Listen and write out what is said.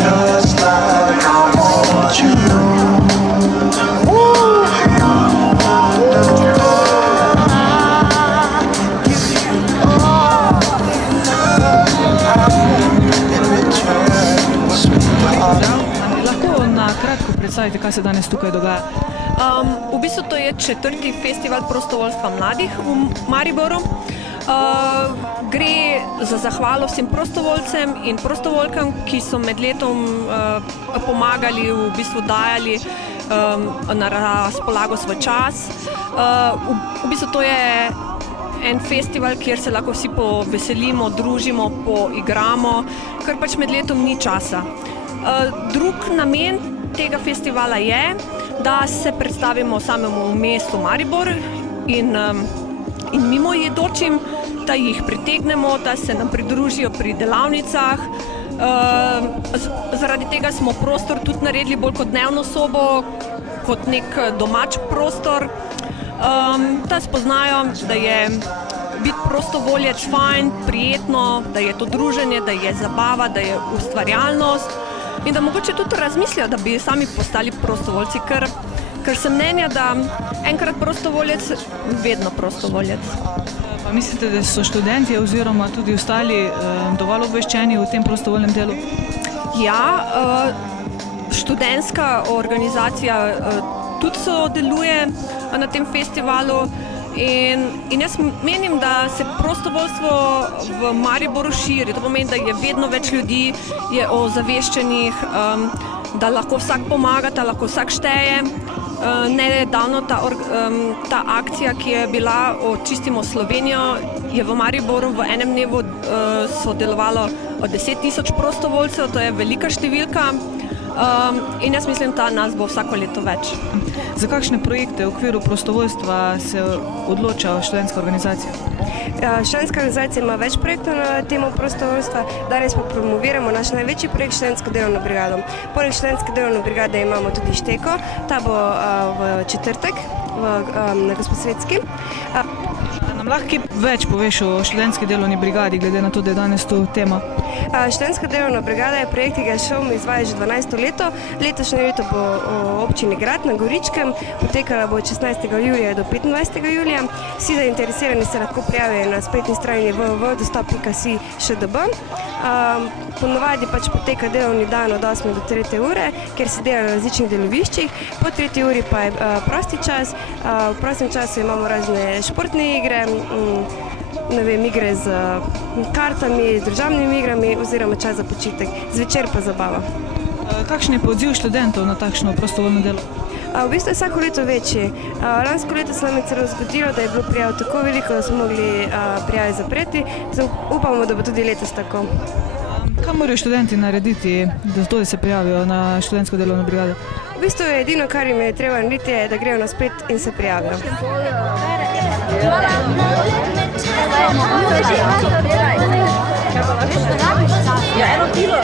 just like I want you. Lahko na kratko predstavite, kaj se danes tukaj dogaja? V bistvu to je 4. festival prostovoljstva mladih v Mariboru. Gre za zahvalo vsem prostovoljcem in prostovoljkam, ki so med letom pomagali, v bistvu dajali na razpolago svoj čas. V bistvu to je en festival, kjer se lahko vsi poveselimo, družimo, poigramo, ker pač med letom ni časa. Drug namen tega festivala je, da se predstavimo samemu mestu Maribor in mimoidočim, da jih pritegnemo, da se nam pridružijo pri delavnicah. Zaradi tega smo prostor tudi naredili bolj kot dnevno sobo, kot nek domač prostor, da spoznajo, da je biti prostovoljec fajn, prijetno, da je to druženje, da je zabava, da je ustvarjalnost in da mogoče tudi razmislijo, da bi sami postali prostovoljci, ker sem mnenja, da enkrat prostovoljec, vedno prostovoljec. Pa mislite, da so študenti oziroma tudi ostali dovolj obveščeni v tem prostovoljnem delu? Ja, študentska organizacija tudi sodeluje na tem festivalu in jaz menim, da se prostovoljstvo v Mariboru širi. To pomeni, da je vedno več ljudi, je ozaveščenih, da lahko vsak pomaga, da lahko vsak šteje. Nedavno ta akcija, ki je bila Očistimo Slovenijo, je v Mariboru v enem dnevu sodelovalo 10.000 prostovoljcev, to je velika številka in jaz mislim, da nas bo vsako leto več. Za kakšne projekte v okviru prostovoljstva se odloča študentska organizacija? Študentska organizacija ima več projektov na temo prostovoljstva. Danes pa promoviramo naš največji projekt Študentsko delovno brigado. Poleg Študentske delovne brigade imamo tudi Šteko, ta bo v četrtek na Gosposvetski. Nam lahko več poveš o študentski delovni brigadi, glede na to, da je danes to tema? Študentska delovna brigada je projekt, ki ga ŠOM izvaja že 12. leto. Letošnje leto bo v občini Grad na Goričkem, potekala bo od 16. julija do 25. julija. Vsi zainteresirani se lahko prijavijo na spletni strani www.dostop.si/štb. Ponovadi pač poteka delovni dan od 8. do 3. ure, kjer se dela na različnih deloviščih. Po 3. uri pa je prosti čas. V prostem času imamo razne športne igre, igre z kartami, z družabnimi igrami oziroma čas za počitek, zvečer pa zabava. Kakšen je pa odziv študentov na takšno prostovoljno delo? V bistvu je vsako leto večji. Lansko leto se nam je celo zgodilo, da je bilo prijav tako veliko, da smo mogli prijave zapreti. Upamo, da bo tudi letos tako. Kaj morajo študenti narediti, da se prijavijo na študentsko delovno brigado? V bistvu je edino, kar jim je treba narediti, je, da grejo na splet in se prijavijo. Ja, eno kilo.